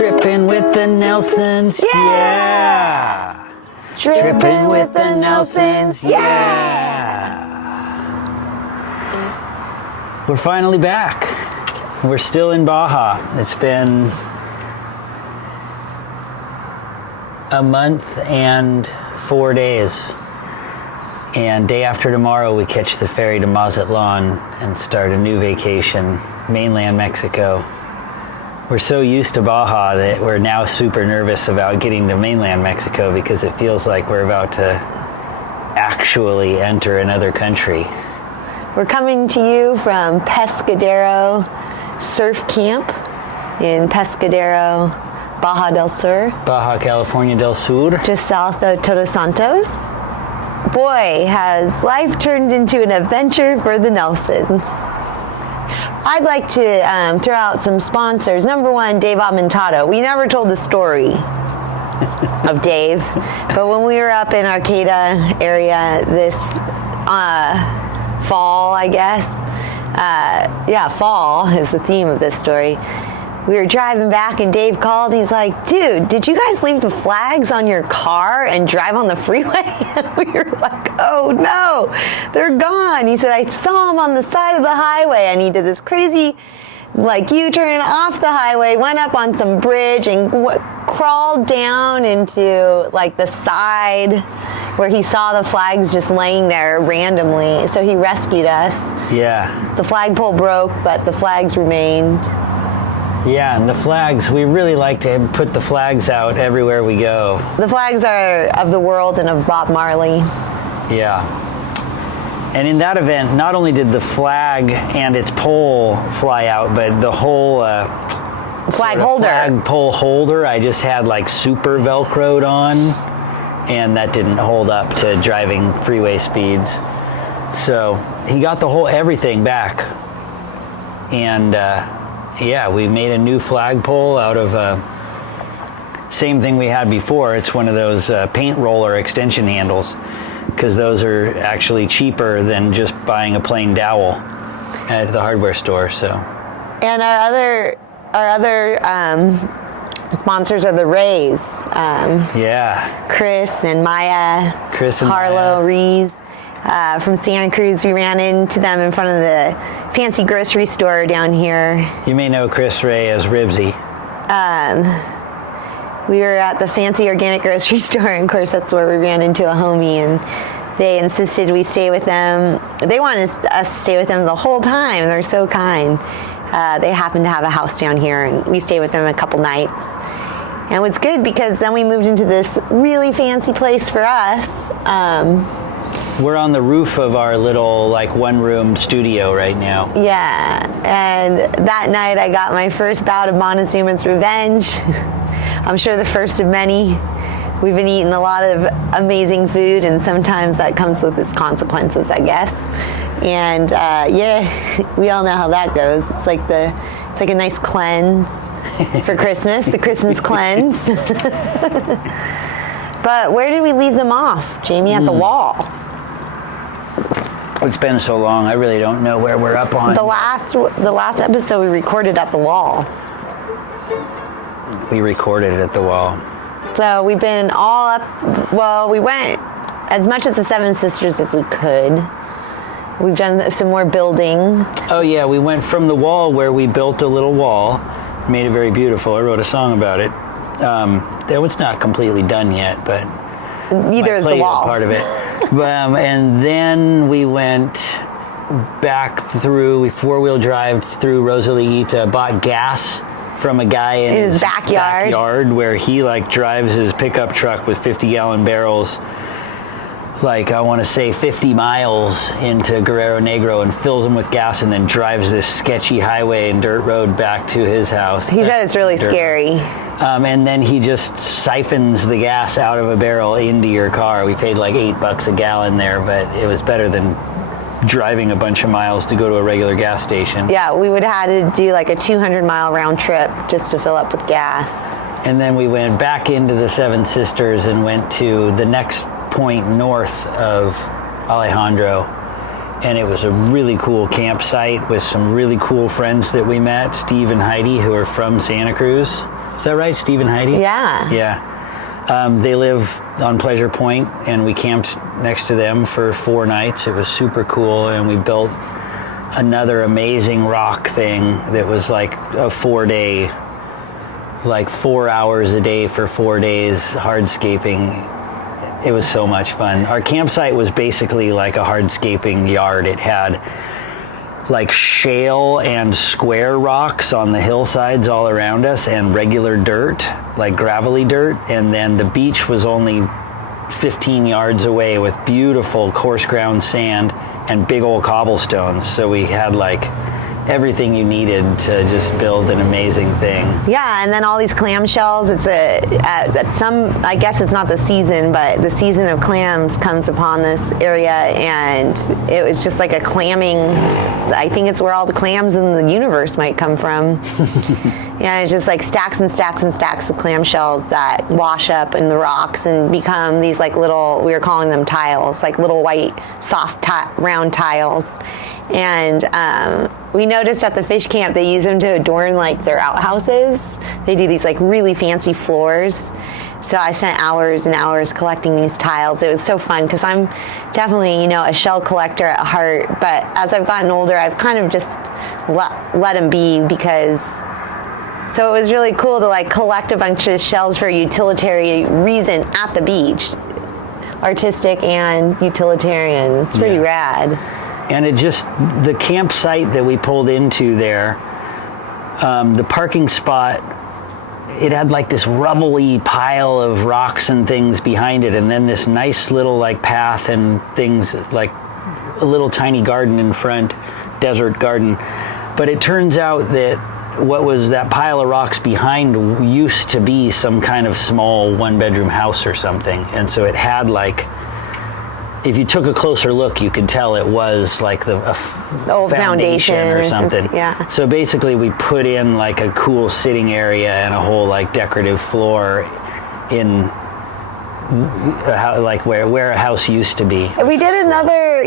Tripping with the Nelsons, yeah! Tripping with the Nelsons, yeah! We're finally back. We're still in Baja. It's been a month and 4 days. And day after tomorrow, we catch the ferry to Mazatlan and start a new vacation, mainland Mexico. We're so used to Baja that we're now super nervous about getting to mainland Mexico because it feels like we're about to actually enter another country. We're coming to you from Pescadero Surf Camp in Pescadero, Baja del Sur. Baja California del Sur. Just south of Todos Santos. Boy, has life turned into an adventure for the Nelsons. I'd like to throw out some sponsors. Number one, Dave Amentado. We never told the story of Dave, but when we were up in Arcata area this fall, I guess. Fall is the theme of this story. We were driving back and Dave called. He's like, dude, did you guys leave the flags on your car and drive on the freeway? And we were like, oh no, they're gone. He said, I saw them on the side of the highway. And he did this crazy U-turn off the highway, went up on some bridge and crawled down into the side where he saw the flags just laying there randomly. So he rescued us. Yeah. The flagpole broke, but the flags remained. Yeah, and the flags, we really like to put the flags out everywhere we go. The flags are of the world and of Bob Marley. Yeah. And in that event, not only did the flag and its pole fly out, but the whole flagpole holder, I just had super Velcroed on, and that didn't hold up to driving freeway speeds. So he got everything back. And we made a new flagpole out of same thing we had before. It's one of those paint roller extension handles, because those are actually cheaper than just buying a plain dowel at the hardware store. So, and our other sponsors are the Rays. Chris and Maya. Harlow Rees. From Santa Cruz, we ran into them in front of the fancy grocery store down here. You may know Chris Ray as Ribsy. We were at the fancy organic grocery store, and of course that's where we ran into a homie, and they insisted we stay with them. They wanted us to stay with them the whole time. They're so kind. They happened to have a house down here, and we stayed with them a couple nights. And it was good because then we moved into this really fancy place for us. We're on the roof of our little one-room studio right now. Yeah, and that night I got my first bout of Montezuma's Revenge. I'm sure the first of many. We've been eating a lot of amazing food, and sometimes that comes with its consequences, I guess. And we all know how that goes. It's like a nice cleanse for Christmas, the Christmas cleanse. But where did we leave them off, Jamie? At the wall. It's been so long, I really don't know where we're up on. The last episode we recorded at the wall. We recorded it at the wall. So we've been all up. Well, we went as much as the Seven Sisters as we could. We've done some more building. Oh yeah, we went from the wall where we built a little wall, made it very beautiful. I wrote a song about it. That was not completely done yet, but neither is the wall. Part of it. And then we went back through. We four-wheel drive through Rosalita, bought gas from a guy in his backyard where he drives his pickup truck with 50-gallon barrels. I want to say 50 miles into Guerrero Negro and fills them with gas and then drives this sketchy highway and dirt road back to his house. He said it's really scary. And then he just siphons the gas out of a barrel into your car. We paid $8 a gallon there, but it was better than driving a bunch of miles to go to a regular gas station. Yeah, we would have had to do a 200-mile round trip just to fill up with gas. And then we went back into the Seven Sisters and went to the next point north of Alejandro And it was a really cool campsite with some really cool friends that we met, Steve and Heidi, who are from Santa Cruz. Is that right, Steve and Heidi? Yeah. Yeah. They live on Pleasure Point, and we camped next to them for 4 nights. It was super cool, and we built another amazing rock thing that was like a 4-day, like 4 hours a day for 4 days, hardscaping. It was so much fun. Our campsite was basically like a hardscaping yard. It had like shale and square rocks on the hillsides all around us, and regular dirt, like gravelly dirt. And then the beach was only 15 yards away with beautiful coarse ground sand and big old cobblestones. So we had like everything you needed to just build an amazing thing. Yeah, and then all these clam shells. It's I guess it's not the season, but the season of clams comes upon this area, and it was just like a clamming. I think it's where all the clams in the universe might come from. Yeah, it's just like stacks and stacks and stacks of clam shells that wash up in the rocks and become these like little, we were calling them tiles, like little white, soft, round tiles. And we noticed at the fish camp they use them to adorn like their outhouses. They do these like really fancy floors. So I spent hours and hours collecting these tiles. It was so fun because I'm definitely, a shell collector at heart. But as I've gotten older, I've kind of just let them be, because so it was really cool to like collect a bunch of shells for a utilitarian reason at the beach. Artistic and utilitarian. It's pretty rad. And the campsite that we pulled into there, the parking spot, it had like this rubbly pile of rocks and things behind it, and then this nice little like path and things, like a little tiny garden in front, desert garden. But it turns out that what was that pile of rocks behind used to be some kind of small 1-bedroom house or something. And so it had like, if you took a closer look, you could tell it was like the old foundation or something. Yeah. So basically we put in like a cool sitting area and a whole like decorative floor in like where a house used to be. We did another,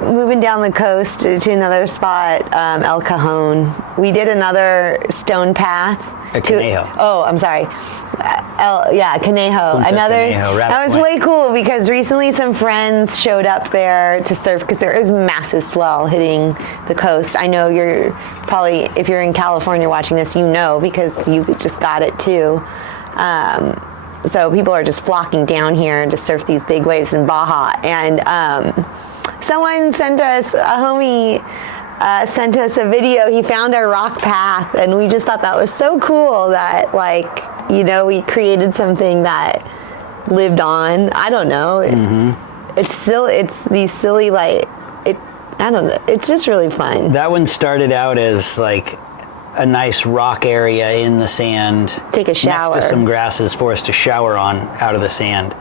moving down the coast to another spot, El Cajon. We did another stone path. Conejo. I'm sorry. Conejo. That was way cool, because recently some friends showed up there to surf, because there is massive swell hitting the coast. I know you're probably, if you're in California watching this, because you just got it too. So people are just flocking down here to surf these big waves in Baja. And someone sent us, a homie sent us a video. He found our rock path, and we just thought that was so cool that, we created something that lived on. I don't know. It's these silly, I don't know. It's just really fun. That one started out as like a nice rock area in the sand. Take a shower. Next to some grasses for us to shower on out of the sand.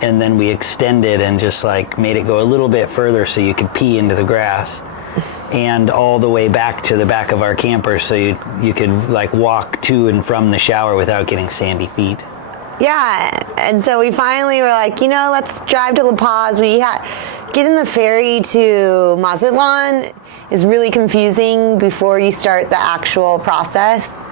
And then we extended and just like made it go a little bit further so you could pee into the grass. And all the way back to the back of our camper, so you could like walk to and from the shower without getting sandy feet. Yeah, and so we finally were like, let's drive to La Paz. Getting the ferry to Mazatlan is really confusing before you start the actual process.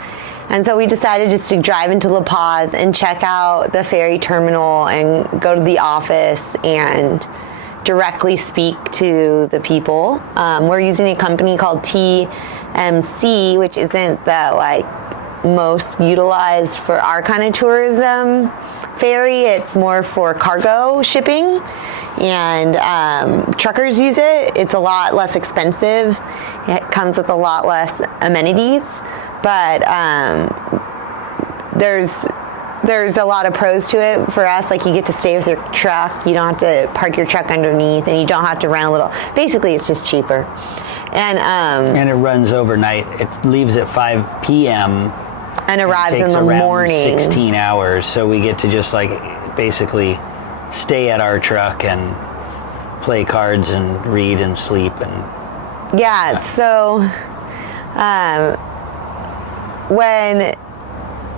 And so we decided just to drive into La Paz and check out the ferry terminal and go to the office and directly speak to the people. We're using a company called TMC, which isn't the most utilized for our kind of tourism ferry. It's more for cargo shipping, and truckers use it. It's a lot less expensive. It comes with a lot less amenities, but there's a lot of pros to it for us. Like, you get to stay with your truck. You don't have to park your truck underneath, and you don't have to rent a little. Basically, it's just cheaper. And it runs overnight. It leaves at 5 p.m. and arrives in the around morning. 16 hours. So we get to just basically stay at our truck and play cards and read and sleep and. Yeah. So,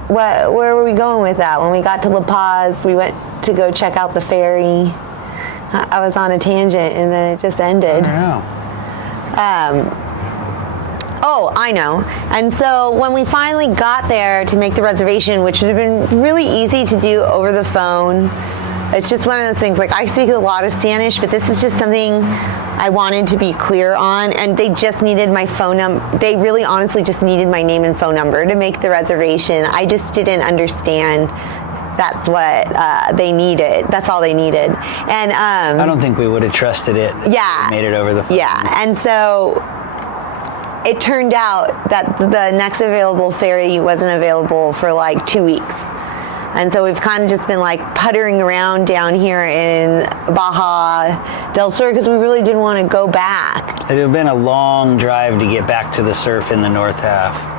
where were we going with that? When we got to La Paz, we went to go check out the ferry. I was on a tangent, and then it just ended. I don't know. Oh, I know. And so when we finally got there to make the reservation, which would have been really easy to do over the phone, it's just one of those things, like I speak a lot of Spanish, but this is just something I wanted to be clear on, and they just needed my phone number. They really honestly just needed my name and phone number to make the reservation. I just didn't understand that's what they needed. That's all they needed. And I don't think we would have trusted it. Yeah. If we made it over the phone. Yeah. And so it turned out that the next available ferry wasn't available for like 2 weeks. And so we've kind of just been like puttering around down here in Baja Del Sur because we really didn't want to go back. It would have been a long drive to get back to the surf in the north half.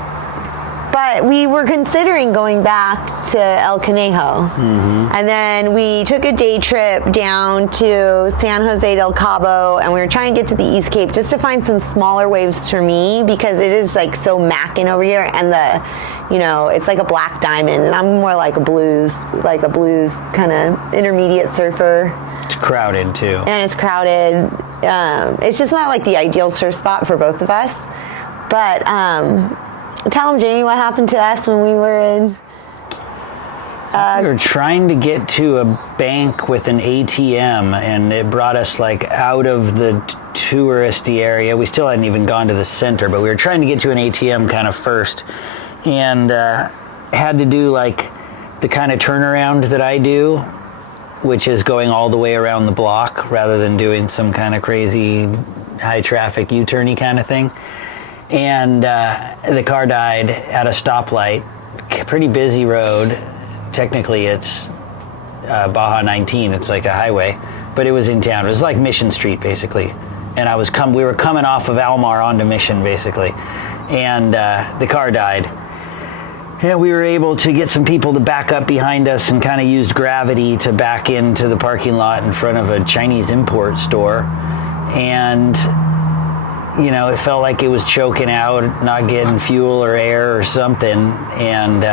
But we were considering going back to El Conejo. Mm-hmm. And then we took a day trip down to San Jose del Cabo, and we were trying to get to the East Cape just to find some smaller waves for me because it is like so mackin' over here, and it's like a black diamond, and I'm more like a blues kind of intermediate surfer. It's crowded too. And it's crowded. It's just not like the ideal surf spot for both of us. But tell them, Jamie, what happened to us when we were in... we were trying to get to a bank with an ATM, and it brought us like out of the touristy area. We still hadn't even gone to the center, but we were trying to get to an ATM kind of first, and had to do like the kind of turnaround that I do, which is going all the way around the block rather than doing some kind of crazy high traffic U-turny kind of thing. And the car died at a stoplight, pretty busy road. Technically it's Baja 19, it's like a highway, but it was in town. It was like Mission Street basically. And we were coming off of Almar onto Mission basically. And the car died. And we were able to get some people to back up behind us and kind of used gravity to back into the parking lot in front of a Chinese import store. And it felt like it was choking out, not getting fuel or air or something. And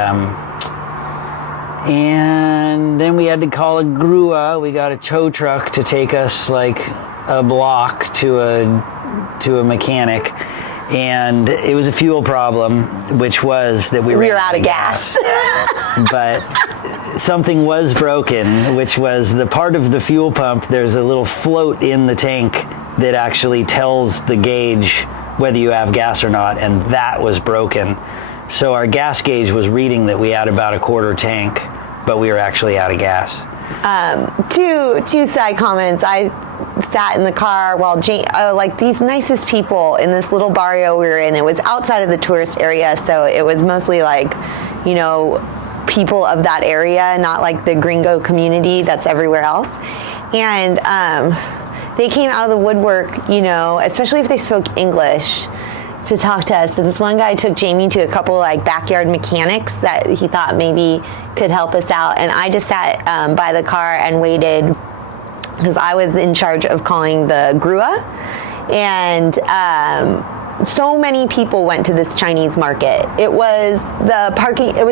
then we had to call a grua. We got a tow truck to take us like a block to a mechanic. And it was a fuel problem, which was that we were out of gas. But something was broken, which was the part of the fuel pump. There's a little float in the tank that actually tells the gauge whether you have gas or not, and that was broken. So our gas gauge was reading that we had about a quarter tank, but we were actually out of gas. Two side comments. I sat in the car while like these nicest people in this little barrio we were in. It was outside of the tourist area, so it was mostly like, people of that area, not like the gringo community that's everywhere else. And they came out of the woodwork, especially if they spoke English, to talk to us. But this one guy took Jamie to a couple like backyard mechanics that he thought maybe could help us out. And I just sat by the car and waited because I was in charge of calling the grua. And so many people went to this Chinese market. It was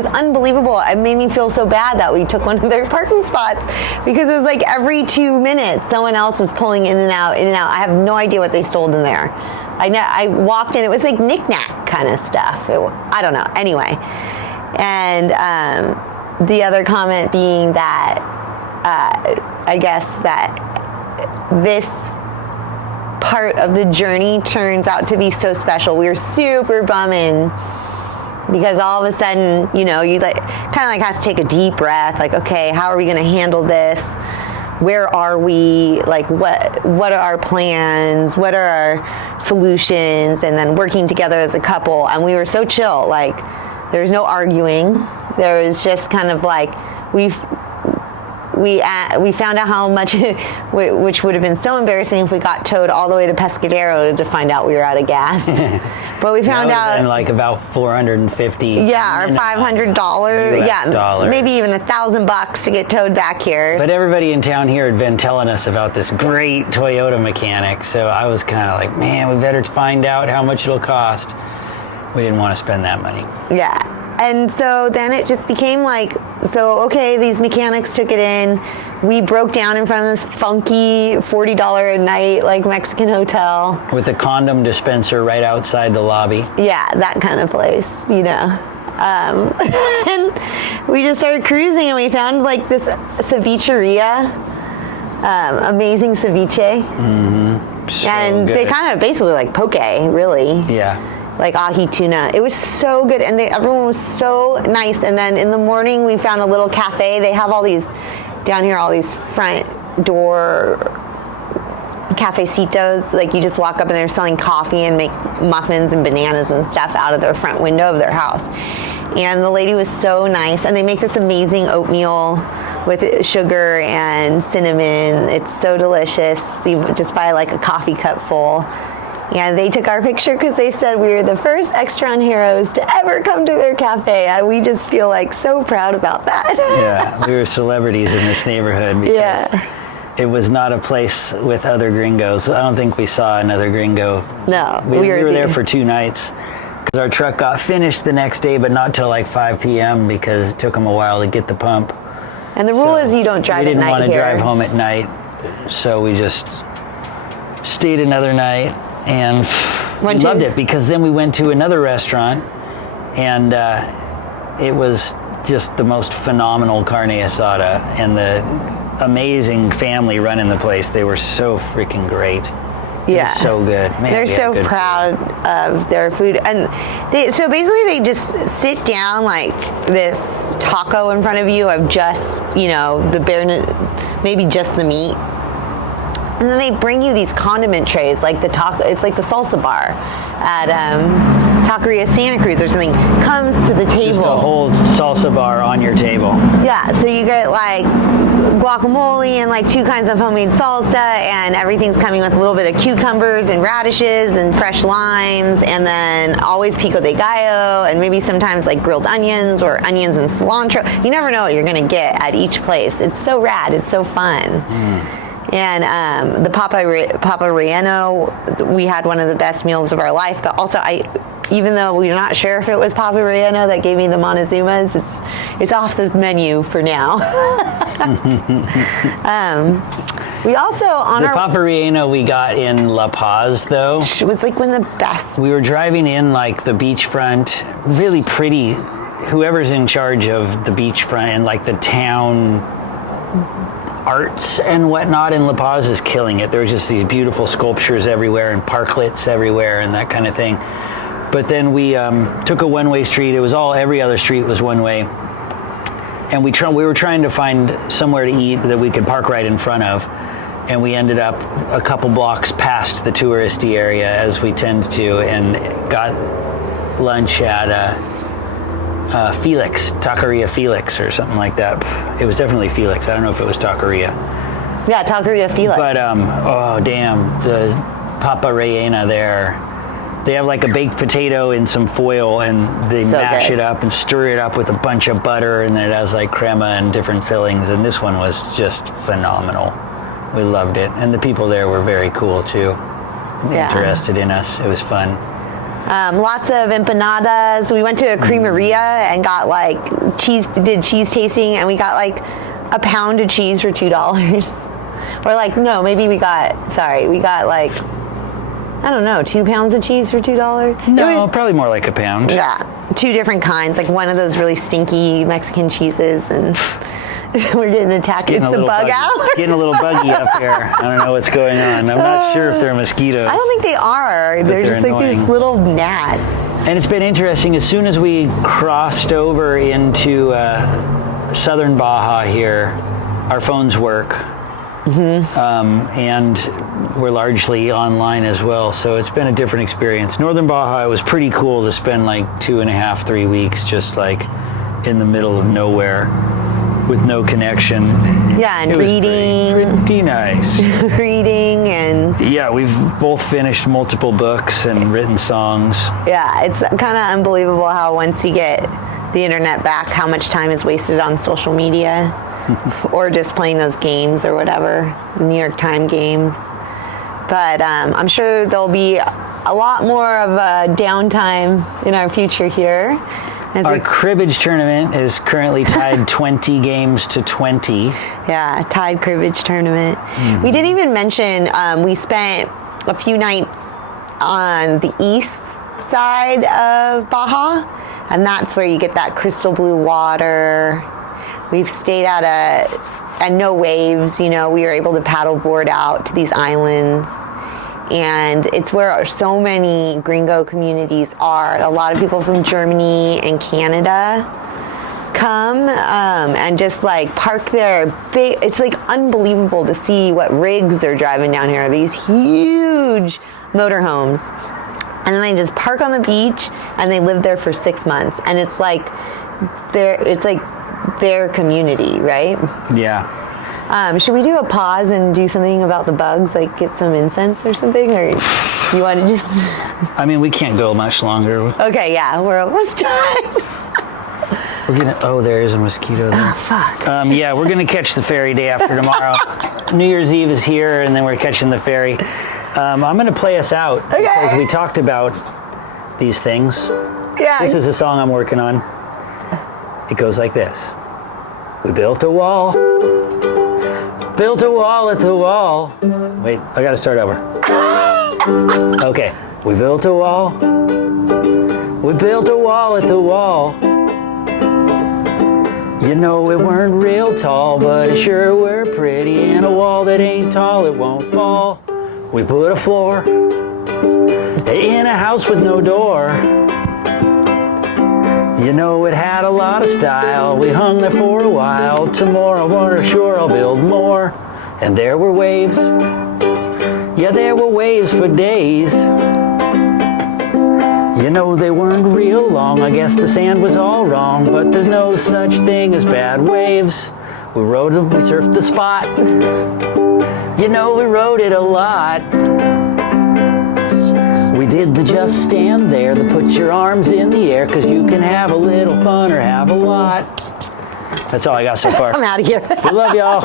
unbelievable. It made me feel so bad that we took one of their parking spots because it was like every 2 minutes someone else was pulling in and out, in and out. I have no idea what they sold in there. I walked in, it was like knick-knack kind of stuff. I don't know. Anyway. And the other comment being that I guess that this part of the journey turns out to be so special. We were super bumming because all of a sudden, you like kind of like have to take a deep breath. Like, okay, how are we going to handle this? Where are we? Like, what are our plans? What are our solutions? And then working together as a couple. And we were so chill. Like, there was no arguing. There was just kind of like we found out how much, which would have been so embarrassing if we got towed all the way to Pescadero to find out we were out of gas. But we found out been like about $450. Yeah, or $500. Yeah, dollars. Maybe even $1,000 to get towed back here. But everybody in town here had been telling us about this great Toyota mechanic, so I was kind of like, man, we better find out how much it'll cost. We didn't want to spend that money. Yeah, and so then it just became like So, okay, these mechanics took it in. We broke down in front of this funky $40 a night, like, Mexican hotel. With a condom dispenser right outside the lobby. Yeah, that kind of place, you know. And we just started cruising, and we found, like, this cevicheria. Amazing ceviche. So and good. they kind of basically like poke, really. Yeah. Like ahi tuna. It was so good, and everyone was so nice. And then in the morning, we found a little cafe. They have all these, down here, all these front door cafecitos. Like you just walk up and they're selling coffee and make muffins and bananas and stuff out of their front window of their house. And the lady was so nice, and they make this amazing oatmeal with sugar and cinnamon. It's so delicious. You just buy like a coffee cup full. And they took our picture because they said we were the first Extron heroes to ever come to their cafe. And we just feel like so proud about that. Yeah, we were celebrities in this neighborhood because it was not a place with other gringos. I don't think we saw another gringo. No, we were there for 2 nights because our truck got finished the next day, but not till like 5 p.m. because it took them a while to get the pump. And the rule is you don't drive at night here. We didn't want to drive home at night, so we just stayed another night. And we loved it because then we went to another restaurant, and it was just the most phenomenal carne asada, and the amazing family running the place. They were so freaking great. Yeah, so good. Man, they're so proud of their food, and so basically they just sit down like this taco in front of you of just the bare, maybe just the meat. And then they bring you these condiment trays, like it's like the salsa bar at Taqueria Santa Cruz or something, comes to the table. Just a whole salsa bar on your table. Yeah, so you get like guacamole and like 2 kinds of homemade salsa, and everything's coming with a little bit of cucumbers and radishes and fresh limes, and then always pico de gallo, and maybe sometimes like grilled onions or onions and cilantro. You never know what you're gonna get at each place. It's so rad, it's so fun. And the Papa Relleno, we had one of the best meals of our life. But also, even though we're not sure if it was Papa Relleno that gave me the Montezumas, it's off the menu for now. We also on the Papa Relleno we got in La Paz though. It was like one of the best. We were driving in like the beachfront, really pretty. Whoever's in charge of the beachfront and like the town arts and whatnot in La Paz is killing it. There was just these beautiful sculptures everywhere and parklets everywhere and that kind of thing. But then we took a one-way street. It was every other street was one way. And we were trying to find somewhere to eat that we could park right in front of. And we ended up a couple blocks past the touristy area, as we tend to, and got lunch at Felix, Taqueria Felix or something like that. It was definitely Felix. I don't know if it was Taqueria. Yeah, Taqueria Felix. But, oh damn, the Papa Rellena there. They have like a baked potato in some foil, and they mash it up and stir it up with a bunch of butter, and then it has like crema and different fillings. And this one was just phenomenal. We loved it. And the people there were very cool too. Interested in us. It was fun. Lots of empanadas. We went to a creameria and got like did cheese tasting, and we got like a pound of cheese for $2. Or like, no, maybe we got like, I don't know, 2 pounds of cheese for $2? No, probably more like a pound. Yeah, 2 different kinds, like one of those really stinky Mexican cheeses, and we're getting attacked. It's the bug out. It's getting a little buggy up here. I don't know what's going on. I'm not sure if they're mosquitoes. I don't think they are. They're just annoying. Like these little gnats. And it's been interesting. As soon as we crossed over into southern Baja here, our phones work. And we're largely online as well. So it's been a different experience. Northern Baja, it was pretty cool to spend like 2.5, 3 weeks just like in the middle of nowhere with no connection. Yeah, and reading. Pretty nice. Reading and... Yeah, we've both finished multiple books and written songs. Yeah, it's kind of unbelievable how once you get the internet back, how much time is wasted on social media or just playing those games or whatever, New York Times games. But I'm sure there'll be a lot more of a downtime in our future here. Our cribbage tournament is currently tied 20 games to 20. Yeah, tied cribbage tournament. Mm-hmm. We didn't even mention, we spent a few nights on the east side of Baja, and that's where you get that crystal blue water. We've stayed and no waves, we were able to paddleboard out to these islands. And it's where so many gringo communities are. A lot of people from Germany and Canada come and just like park their it's like unbelievable to see what rigs they're driving down here. These huge motorhomes. And then they just park on the beach and they live there for 6 months. And it's like their community, right? Yeah. Should we do a pause and do something about the bugs, like get some incense or something? Or do you want to just... I mean, we can't go much longer. Okay, yeah, we're almost done. There is a mosquito there. Oh, fuck. Yeah, we're going to catch the ferry day after tomorrow. New Year's Eve is here, and then we're catching the ferry. I'm going to play us out because we talked about these things. Yeah. This is a song I'm working on. It goes like this. We built a wall. Built a wall at the wall. Wait, I gotta start over. Okay. We built a wall. We built a wall at the wall. You know it weren't real tall, but it sure were pretty. And a wall that ain't tall, it won't fall. We put a floor in a house with no door. You know it had a lot of style. We hung there for a while. Tomorrow, I'm sure I'll build more. And there were waves. Yeah, there were waves for days. You know they weren't real long. I guess the sand was all wrong. But there's no such thing as bad waves. We rode them, we surfed the spot. You know we rode it a lot. We did the just stand there, the put your arms in the air, 'cause you can have a little fun or have a lot. That's all I got so far. I'm out of here. We love y'all.